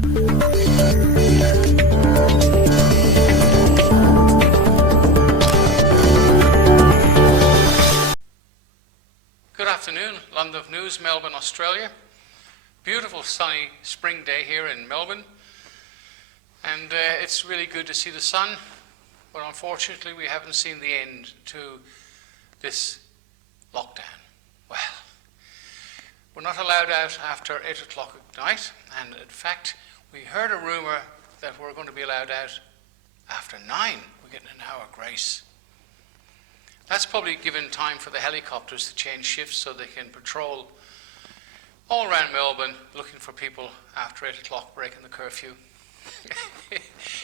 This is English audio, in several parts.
Good afternoon, London News, Melbourne, Australia. Beautiful sunny spring day here in Melbourne, and it's really good to see the sun, but unfortunately we haven't seen the end to this lockdown. Well, we're not allowed out after 8 o'clock at night, and in fact we heard a rumour that we're going to be allowed out after 9. We're getting an hour grace. That's probably given time for the helicopters to change shifts so they can patrol all around Melbourne looking for people after 8 o'clock, breaking the curfew.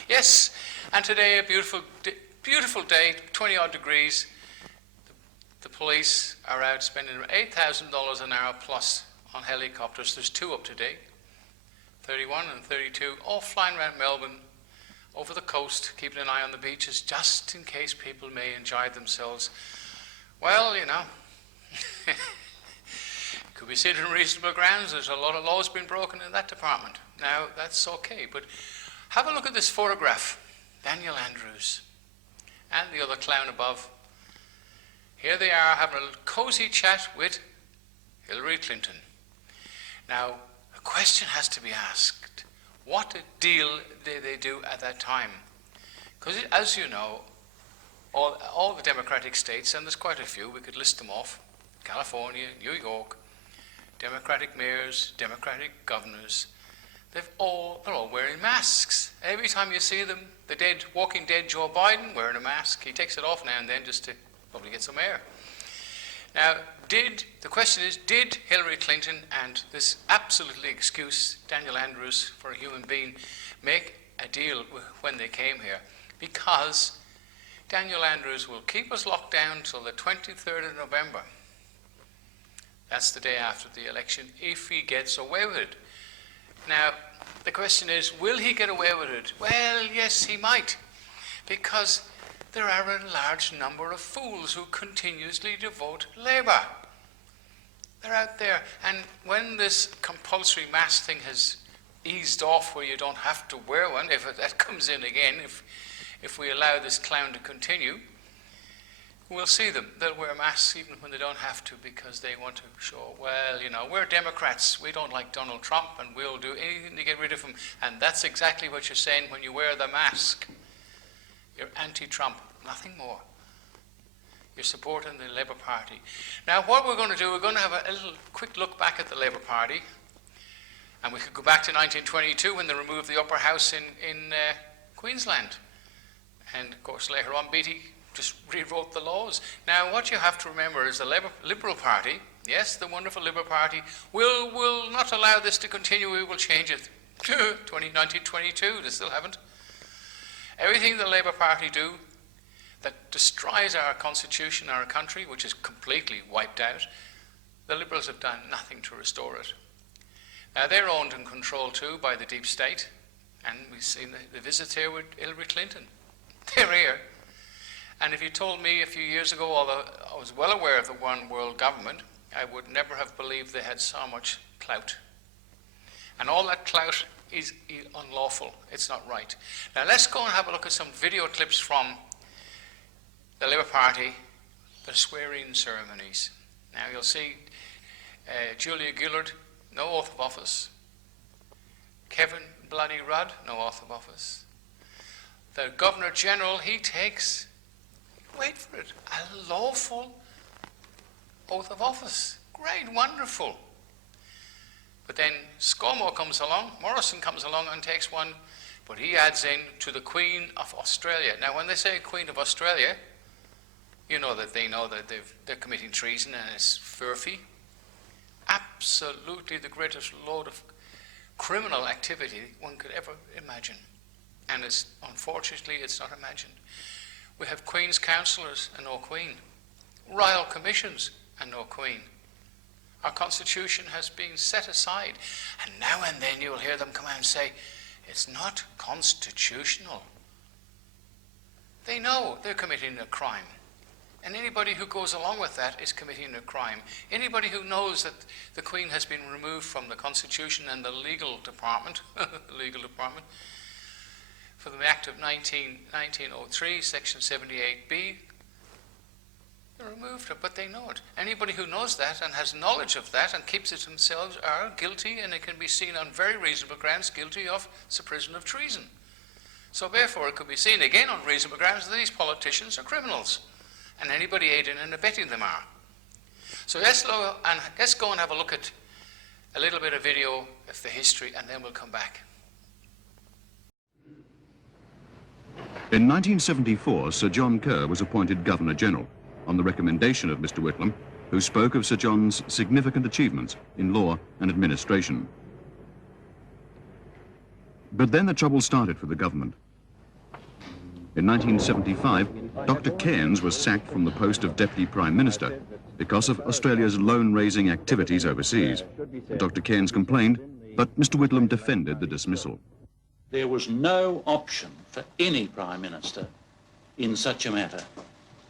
Yes, and today a beautiful day, 20 odd degrees. The police are out spending $8,000 an hour plus on helicopters. There's 2 up today, 31 and 32, all flying around Melbourne, over the coast, keeping an eye on the beaches, just in case people may enjoy themselves. Well, you know, could be seen in reasonable grounds. There's a lot of laws being broken in that department. Now, that's okay, but have a look at this photograph. Daniel Andrews and the other clown above. Here they are having a cozy chat with Hillary Clinton. Now, a question has to be asked. What a deal did they do at that time? Because as you know, all the Democratic states, and there's quite a few, we could list them off, California, New York, Democratic mayors, Democratic governors, they're all wearing masks. Every time you see them, the walking dead Joe Biden wearing a mask. He takes it off now and then just to probably get some air. Now, the question is, did Hillary Clinton and this absolutely excuse Daniel Andrews for a human being make a deal when they came here? Because Daniel Andrews will keep us locked down till the 23rd of November. That's the day after the election, if he gets away with it. Now, the question is, will he get away with it? Well, yes, he might, because there are a large number of fools who continuously vote Labour. They're out there. And when this compulsory mask thing has eased off where you don't have to wear one, if that comes in again, if we allow this clown to continue, we'll see them. They'll wear masks even when they don't have to, because they want to show, well, you know, we're Democrats. We don't like Donald Trump, and we'll do anything to get rid of him. And that's exactly what you're saying when you wear the mask. You're anti-Trump, nothing more. You're supporting the Labour Party. Now, what we're going to do, we're going to have a little quick look back at the Labour Party. And we could go back to 1922 when they removed the upper house in Queensland. And, of course, later on, Beattie just rewrote the laws. Now, what you have to remember is the Liberal Party, yes, the wonderful Liberal Party, will not allow this to continue. We will change it. 1922, they still haven't. Everything the Labour Party do that destroys our constitution, our country, which is completely wiped out, the Liberals have done nothing to restore it. Now, they're owned and controlled too by the deep state, and we've seen the visits here with Hillary Clinton. They're here. And if you told me a few years ago, although I was well aware of the one world government, I would never have believed they had so much clout. And all that clout is unlawful. It's not right. Now let's go and have a look at some video clips from the Labour Party, the swearing ceremonies. Now you'll see Julia Gillard, no oath of office. Kevin Bloody Rudd, no oath of office. The Governor General, he takes, wait for it, a lawful oath of office. Great, wonderful. But then ScoMo comes along, Morrison comes along and takes one, but he adds in to the Queen of Australia. Now when they say Queen of Australia, you know that they know that they're committing treason and it's furphy. Absolutely the greatest load of criminal activity one could ever imagine. And unfortunately it's not imagined. We have Queen's councillors and no Queen. Royal commissions and no Queen. Our constitution has been set aside. And now and then you'll hear them come out and say, it's not constitutional. They know they're committing a crime. And anybody who goes along with that is committing a crime. Anybody who knows that the Queen has been removed from the Constitution and the legal department, for the Act of 1903, Section 78B, they removed her, but they know it. Anybody who knows that and has knowledge of that and keeps it to themselves are guilty, and it can be seen on very reasonable grounds guilty of suppression of treason. So therefore it could be seen again on reasonable grounds that these politicians are criminals, and anybody aiding and abetting them are. So let's go and have a look at a little bit of video of the history, and then we'll come back. In 1974, Sir John Kerr was appointed Governor-General on the recommendation of Mr. Whitlam, who spoke of Sir John's significant achievements in law and administration. But then the trouble started for the government. In 1975, Dr. Cairns was sacked from the post of Deputy Prime Minister because of Australia's loan-raising activities overseas. Dr. Cairns complained, but Mr. Whitlam defended the dismissal. There was no option for any Prime Minister in such a matter.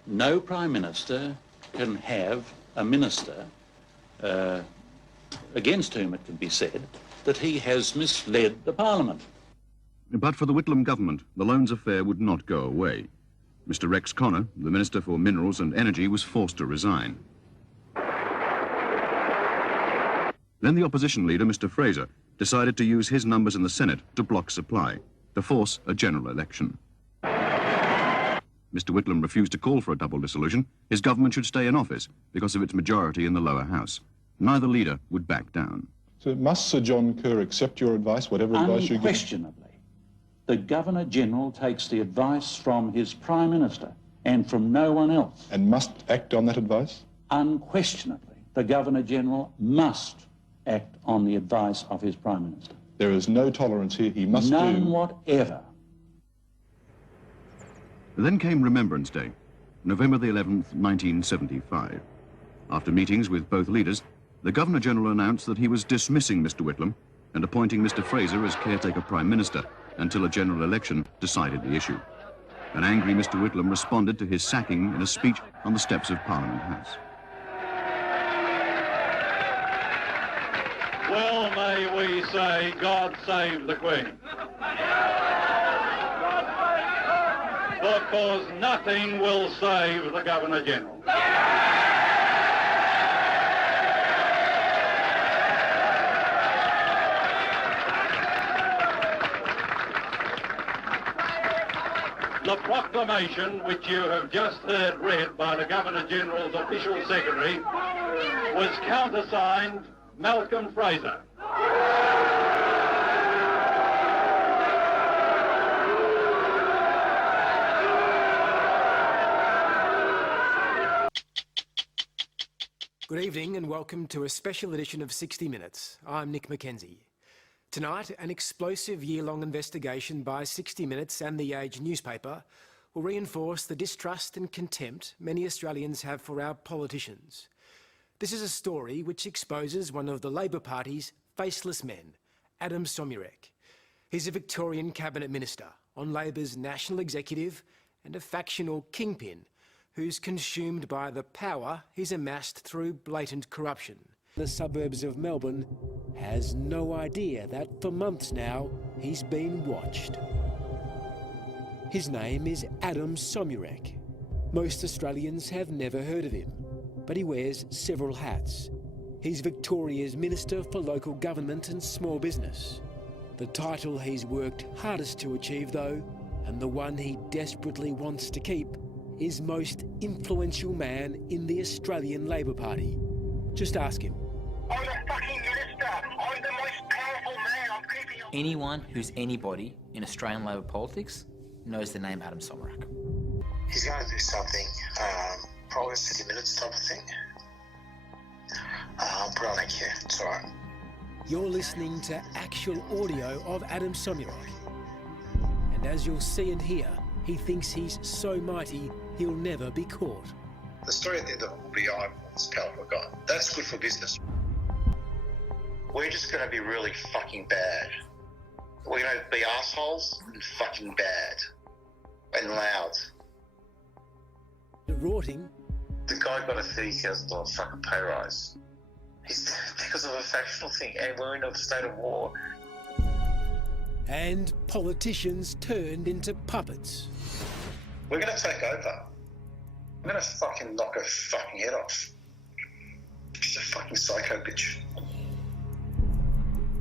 No Prime Minister can have a minister against whom it can be said that he has misled the Parliament. But for the Whitlam government, the loans affair would not go away. Mr. Rex Connor, the Minister for Minerals and Energy, was forced to resign. Then the opposition leader, Mr. Fraser, decided to use his numbers in the Senate to block supply, to force a general election. Mr. Whitlam refused to call for a double dissolution. His government should stay in office because of its majority in the lower house. Neither leader would back down. So must Sir John Kerr accept your advice, whatever advice you give? Unquestionably, the Governor-General takes the advice from his Prime Minister and from no one else. And must act on that advice? Unquestionably, the Governor-General must act on the advice of his Prime Minister. There is no tolerance here. He must None whatever. Then came Remembrance Day, November the 11th, 1975. After meetings with both leaders, the Governor-General announced that he was dismissing Mr. Whitlam and appointing Mr. Fraser as caretaker Prime Minister until a general election decided the issue. An angry Mr. Whitlam responded to his sacking in a speech on the steps of Parliament House. Well, may we say, God save the Queen. Because nothing will save the Governor-General. The proclamation which you have just heard read by the Governor-General's official secretary was countersigned Malcolm Fraser. Good evening and welcome to a special edition of 60 Minutes. I'm Nick Mackenzie. Tonight, an explosive year-long investigation by 60 Minutes and The Age newspaper will reinforce the distrust and contempt many Australians have for our politicians. This is a story which exposes one of the Labor Party's faceless men, Adam Somyurek. He's a Victorian Cabinet Minister on Labor's national executive and a factional kingpin who's consumed by the power he's amassed through blatant corruption. The suburbs of Melbourne has no idea that for months now he's been watched. His name is Adam Somyurek. Most Australians have never heard of him, but he wears several hats. He's Victoria's Minister for Local Government and Small Business. The title he's worked hardest to achieve though, and the one he desperately wants to keep, is most influential man in the Australian Labor Party. Just ask him. I'm a fucking minister. I'm the most powerful man. I'm keeping you. Anyone who's anybody in Australian Labor politics knows the name Adam Somyurek. He's going to do something, probably 60 minutes type of thing. But I don't care. It's all right. You're listening to actual audio of Adam Somyurek. And as you'll see and hear, he thinks he's so mighty he'll never be caught. The story at the end of it will be, I'm this powerful guy. That's good for business. We're just going to be really fucking bad. We're going to be assholes and fucking bad. And loud. Rorting The guy got a $30,000 fucking pay rise. Because of a factional thing, and we're in a state of war. And politicians turned into puppets. We're going to take over. I'm going to fucking knock her fucking head off. She's a fucking psycho bitch.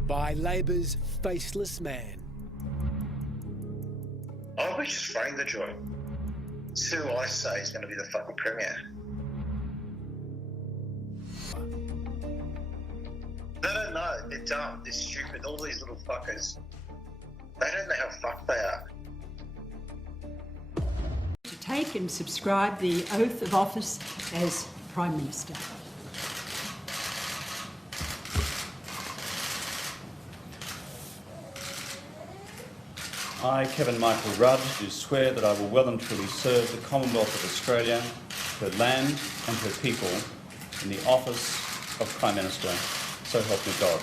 By Labor's faceless man. I'll be just spraying the joint. It's who I say is going to be the fucking premier. They don't know. They're dumb. They're stupid. All these little fuckers. They don't know how fucked they are. To take and subscribe the oath of office as Prime Minister. I, Kevin Michael Rudd, do swear that I will well and truly serve the Commonwealth of Australia, her land and her people in the office of Prime Minister. So help me God.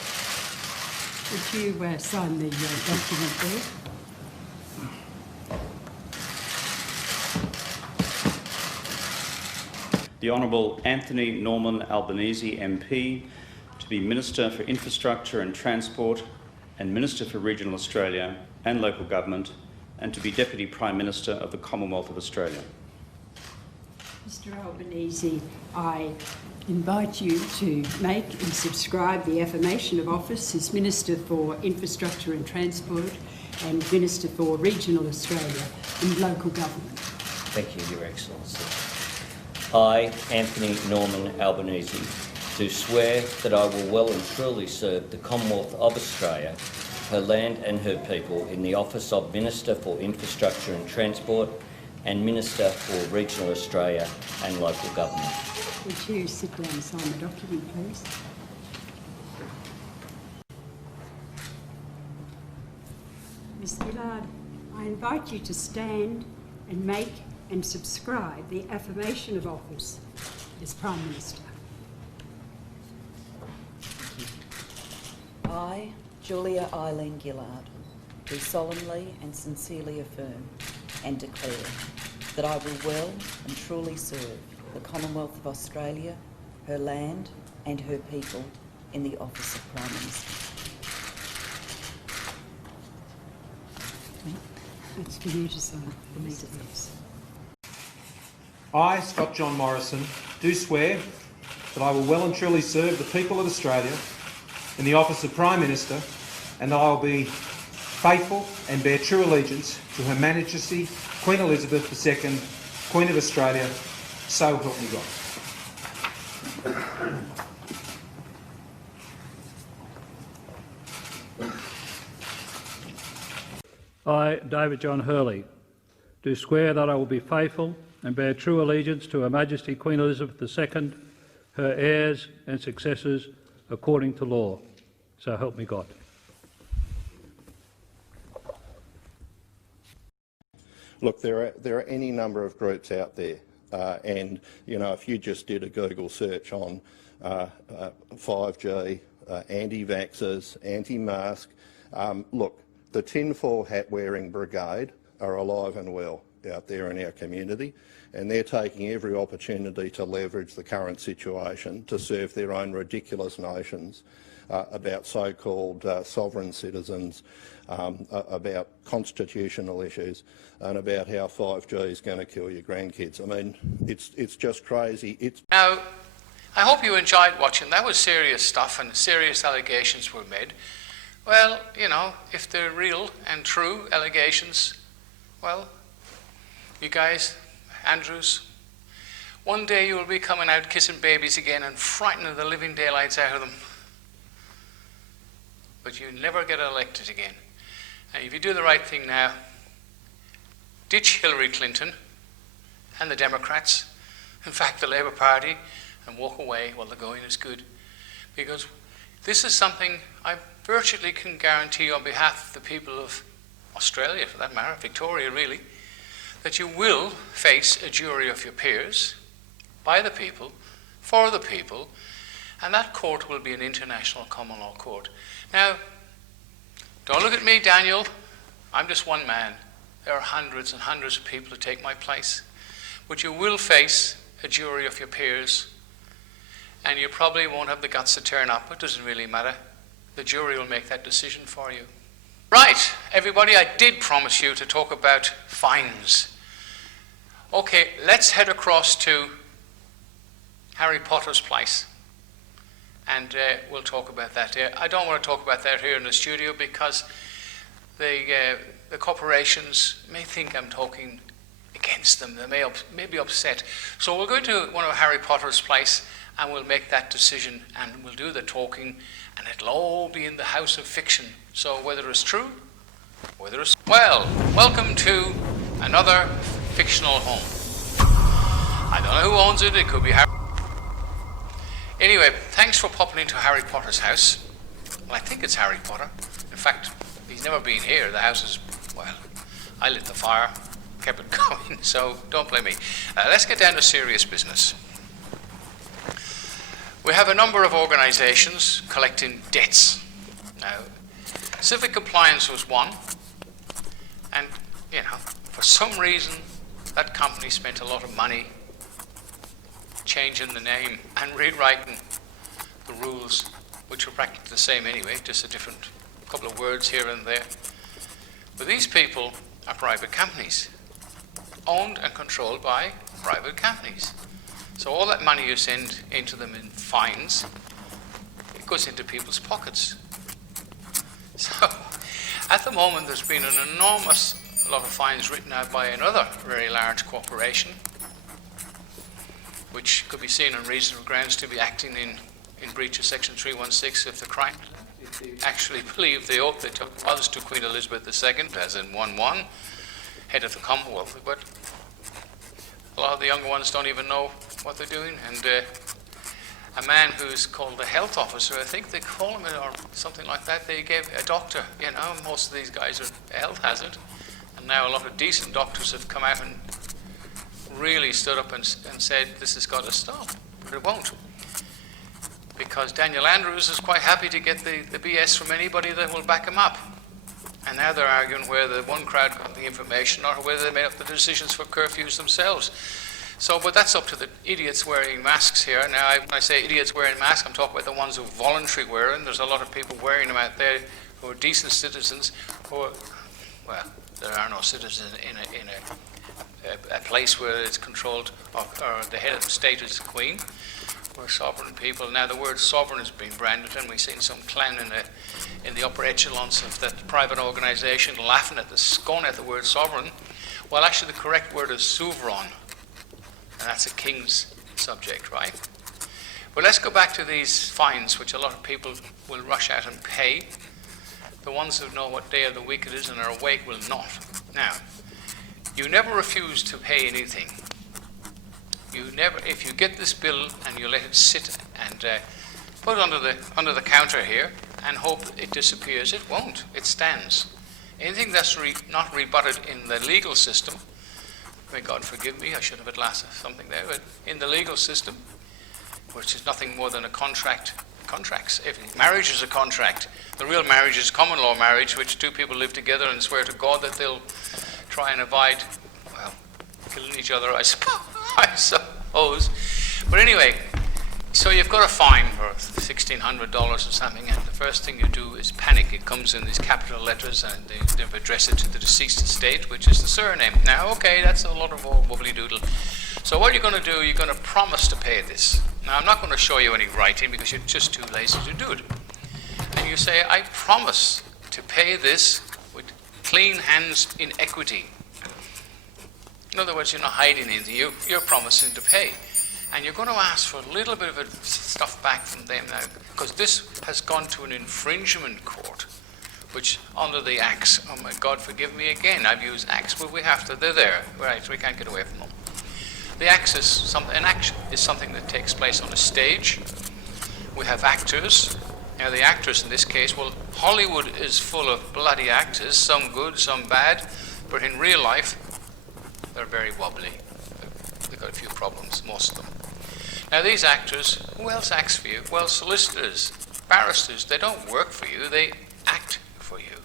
Would you sign the document there? The Honourable Anthony Norman Albanese MP to be Minister for Infrastructure and Transport and Minister for Regional Australia and Local Government, and to be Deputy Prime Minister of the Commonwealth of Australia. Mr Albanese, I invite you to make and subscribe the affirmation of office as Minister for Infrastructure and Transport and Minister for Regional Australia and Local Government. Thank you, Your Excellency. I, Anthony Norman Albanese, do swear that I will well and truly serve the Commonwealth of Australia, her land and her people in the office of Minister for Infrastructure and Transport and Minister for Regional Australia and Local Government. Would you sit down and sign the document, please? Ms Gillard, I invite you to stand and make and subscribe the affirmation of office as Prime Minister. I, Julia Eileen Gillard, do solemnly and sincerely affirm and declare that I will well and truly serve the Commonwealth of Australia, her land and her people in the office of Prime Minister. That's for you to sign. For me to sign. I, Scott John Morrison, do swear that I will well and truly serve the people of Australia in the office of Prime Minister, and that I will be faithful and bear true allegiance to Her Majesty Queen Elizabeth II, Queen of Australia, so help me God. I, David John Hurley, do swear that I will be faithful and bear true allegiance to Her Majesty Queen Elizabeth II, her heirs and successors, according to law. So help me God. Look, there are any number of groups out there, and you know, if you just did a Google search on 5G, anti-vaxxers, anti-mask, look, the tinfoil hat-wearing brigade are alive and well out there in our community, and they're taking every opportunity to leverage the current situation to serve their own ridiculous notions about so-called sovereign citizens, about constitutional issues, and about how 5G is going to kill your grandkids. I mean, it's just crazy. Now, I hope you enjoyed watching. That was serious stuff, and serious allegations were made. Well, you know, if they're real and true allegations, well, you guys, Andrews, one day you will be coming out kissing babies again and frightening the living daylights out of them. But you never get elected again. And if you do the right thing now, ditch Hillary Clinton and the Democrats, in fact the Labour Party, and walk away while the going is good. Because this is something I virtually can guarantee on behalf of the people of Australia, for that matter, Victoria really, that you will face a jury of your peers, by the people, for the people, and that court will be an international common law court. Now, don't look at me, Daniel. I'm just one man. There are hundreds and hundreds of people to take my place. But you will face a jury of your peers, and you probably won't have the guts to turn up. It doesn't really matter. The jury will make that decision for you. Right, everybody, I did promise you to talk about fines. Okay, let's head across to Harry Potter's place, and we'll talk about that here. I don't want to talk about that here in the studio because the corporations may think I'm talking against them. They may be upset. So we'll go to one of Harry Potter's place and we'll make that decision and we'll do the talking, and it'll all be in the house of fiction. So whether it's true, whether it's... Well, welcome to another fictional home. I don't know who owns it. It could be Harry. Anyway, thanks for popping into Harry Potter's house. Well, I think it's Harry Potter. In fact, he's never been here. The house is, well, I lit the fire, kept it going, so don't blame me. Let's get down to serious business. We have a number of organisations collecting debts. Now, civic compliance was one, and, you know, for some reason, that company spent a lot of money changing the name and rewriting the rules, which were practically the same anyway, just a different couple of words here and there. But these people are private companies, owned and controlled by private companies. So all that money you send into them in fines, it goes into people's pockets. So at the moment there's been an enormous lot of fines written out by another very large corporation, which could be seen on reasonable grounds to be acting in breach of Section 316 if the crime actually believe the oath they took was to Queen Elizabeth II, as in 1-1, head of the Commonwealth. But a lot of the younger ones don't even know what they're doing, and a man who's called the health officer, I think they call him, or something like that, they gave a doctor, you know, most of these guys are a health hazard, and now a lot of decent doctors have come out and really stood up and said this has got to stop, but it won't. Because Daniel Andrews is quite happy to get the BS from anybody that will back him up. And now they're arguing whether one crowd got the information or whether they made up the decisions for curfews themselves. So, but that's up to the idiots wearing masks here. Now, when I say idiots wearing masks, I'm talking about the ones who voluntarily wear them. There's a lot of people wearing them out there who are decent citizens, who are, well, there are no citizens in a place where it's controlled, or the head of the state is the Queen. We're sovereign people. Now the word sovereign has been branded, and we've seen some clown in the upper echelons of that private organisation laughing at scorn at the word sovereign. Well, actually the correct word is souverain, and that's a king's subject, right? But let's go back to these fines, which a lot of people will rush out and pay. The ones who know what day of the week it is and are awake will not. Now, you never refuse to pay anything. You never, if you get this bill and you let it sit and put it under the counter here and hope it disappears, it won't. It stands. Anything that's not rebutted in the legal system, may God forgive me, I should have at last something there, but in the legal system, which is nothing more than a contract. Contracts. Marriage is a contract. The real marriage is common law marriage, which two people live together and swear to God that they'll try and avoid, well, killing each other, I suppose. But anyway, so you've got a fine for $1,600 or something, and the first thing you do is panic. It comes in these capital letters, and they address it to the deceased estate, which is the surname. Now, okay, that's a lot of wobbly doodle. So what you're going to do, you're going to promise to pay this. Now, I'm not going to show you any writing because you're just too lazy to do it. And you say, I promise to pay this with clean hands in equity. In other words, you're not hiding anything. You're promising to pay. And you're going to ask for a little bit of stuff back from them now, because this has gone to an infringement court, which under the acts, oh my God, forgive me again, I've used acts, but we have to, they're there, right, we can't get away from them. The acts is an act is something that takes place on a stage. We have actors. Now the actors in this case, well, Hollywood is full of bloody actors, some good, some bad, but in real life, they're very wobbly. They've got a few problems, most of them. Now these actors, who else acts for you? Well, solicitors, barristers, they don't work for you, they act for you.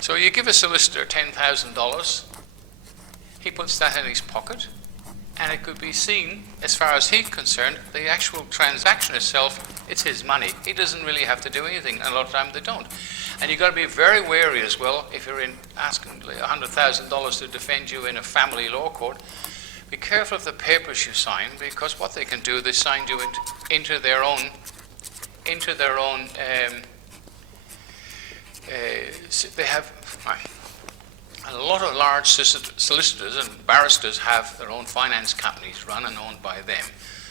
So you give a solicitor $10,000, he puts that in his pocket, and it could be seen, as far as he's concerned, the actual transaction itself, it's his money. He doesn't really have to do anything, and a lot of times they don't. And you've got to be very wary as well, if you're asking $100,000 to defend you in a family law court. Be careful of the papers you sign, because what they can do, they sign you into their own they have a lot of large solicitors and barristers have their own finance companies run and owned by them.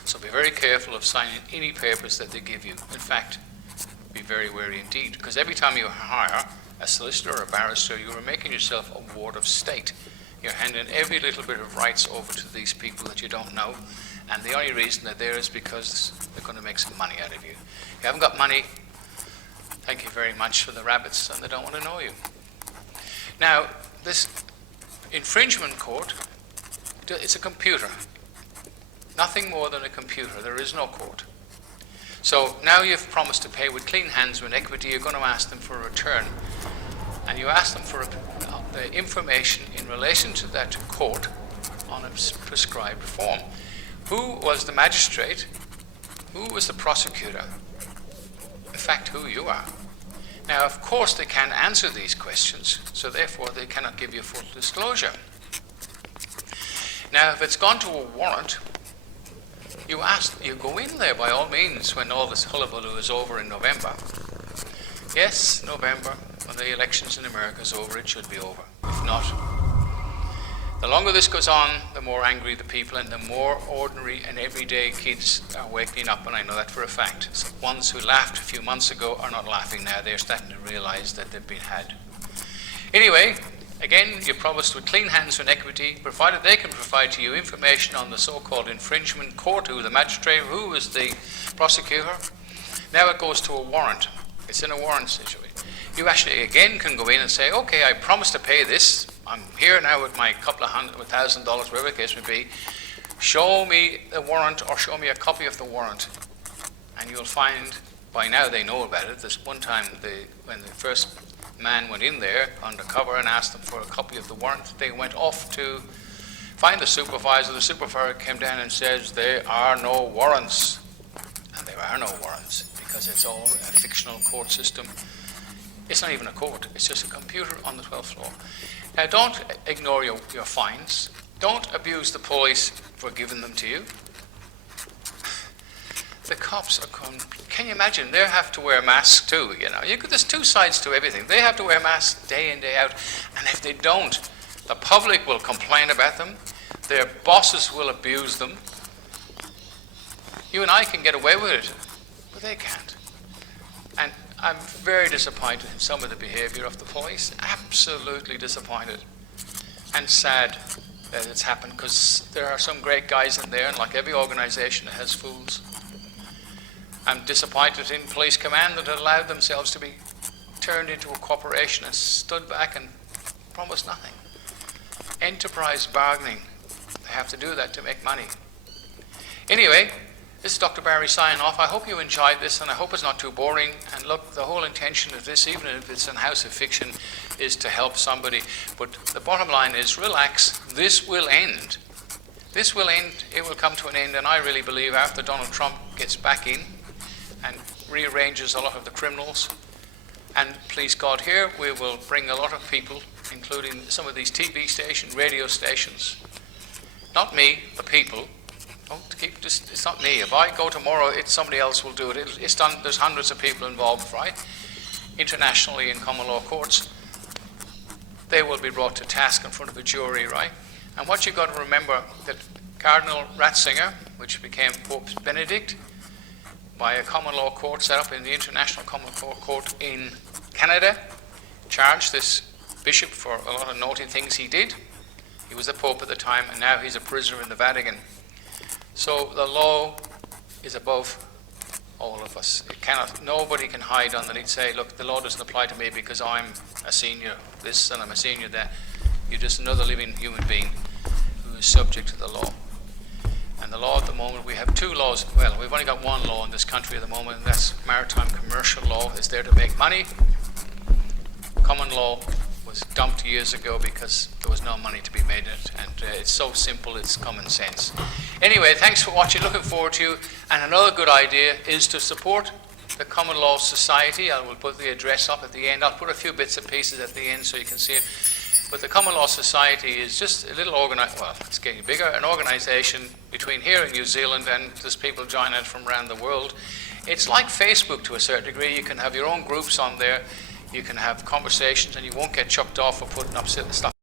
So be very careful of signing any papers that they give you. In fact, be very wary indeed, because every time you hire a solicitor or a barrister, you are making yourself a ward of state. You're handing every little bit of rights over to these people that you don't know, and the only reason they're there is because they're going to make some money out of you. If you haven't got money, thank you very much for the rabbits, and they don't want to know you. Now, this infringement court, it's a computer. Nothing more than a computer. There is no court. So now you've promised to pay with clean hands when equity, you're going to ask them for a return. And you ask them for the information in relation to that court on a prescribed form. Who was the magistrate? Who was the prosecutor? In fact, who you are. Now, of course, they can't answer these questions, so therefore they cannot give you full disclosure. Now, if it's gone to a warrant, you go in there by all means when all this hullabaloo is over in November. Yes, November, when the elections in America is over, it should be over. If not, the longer this goes on, the more angry the people and the more ordinary and everyday kids are waking up, and I know that for a fact. So ones who laughed a few months ago are not laughing now. They're starting to realize that they've been had. Anyway, again, you promised with clean hands and equity, provided they can provide to you information on the so-called infringement court, who the magistrate, who is the prosecutor. Now it goes to a warrant. It's in a warrant situation. You actually, again, can go in and say, okay, I promised to pay this. I'm here now with my couple of $1,000, whatever the case may be. Show me the warrant or show me a copy of the warrant. And you'll find, by now they know about it. This one time when the first man went in there undercover and asked them for a copy of the warrant, they went off to find the supervisor. The supervisor came down and says, there are no warrants. And there are no warrants because it's all a fictional court system. It's not even a court, it's just a computer on the 12th floor. Now, don't ignore your fines. Don't abuse the police for giving them to you. The cops are coming. Can you imagine? They have to wear masks too, you know. There's two sides to everything. They have to wear masks day in, day out. And if they don't, the public will complain about them. Their bosses will abuse them. You and I can get away with it, but they can't. And I'm very disappointed in some of the behaviour of the police. Absolutely disappointed. And sad that it's happened, because there are some great guys in there, and like every organisation, it has fools. I'm disappointed in police command that allowed themselves to be turned into a corporation and stood back and promised nothing. Enterprise bargaining. They have to do that to make money. Anyway, this is Dr. Barry signing off. I hope you enjoyed this, and I hope it's not too boring. And look, the whole intention of this, even if it's a house of fiction, is to help somebody. But the bottom line is, relax. This will end. This will end. It will come to an end. And I really believe after Donald Trump gets back in and rearranges a lot of the criminals, and please God, here we will bring a lot of people, including some of these TV stations, radio stations. Not me, the people. Don't keep just, it's not me. If I go tomorrow, somebody else will do it. It's done. There's hundreds of people involved, right? Internationally in common law courts. They will be brought to task in front of a jury, right? And what you've got to remember, that Cardinal Ratzinger, which became Pope Benedict, by a common law court set up in the International Common Law Court in Canada, charged this bishop for a lot of naughty things he did. He was the Pope at the time, and now he's a prisoner in the Vatican. So the law is above all of us. Nobody can hide underneath, say, look, the law doesn't apply to me because I'm a senior this and I'm a senior that. You're just another living human being who is subject to the law. And the law at the moment, we have two laws. Well, we've only got one law in this country at the moment, and that's maritime commercial law. It's there to make money. Common law was dumped years ago because there was no money to be made in it, and it's so simple, it's common sense. Anyway, thanks for watching, looking forward to you, and another good idea is to support the Common Law Society. I will put the address up at the end. I'll put a few bits and pieces at the end so you can see it. But the Common Law Society is just a little it's getting bigger, an organisation between here and New Zealand, and there's people joining it from around the world. It's like Facebook to a certain degree. You can have your own groups on there, you can have conversations, and you won't get chucked off for putting up stuff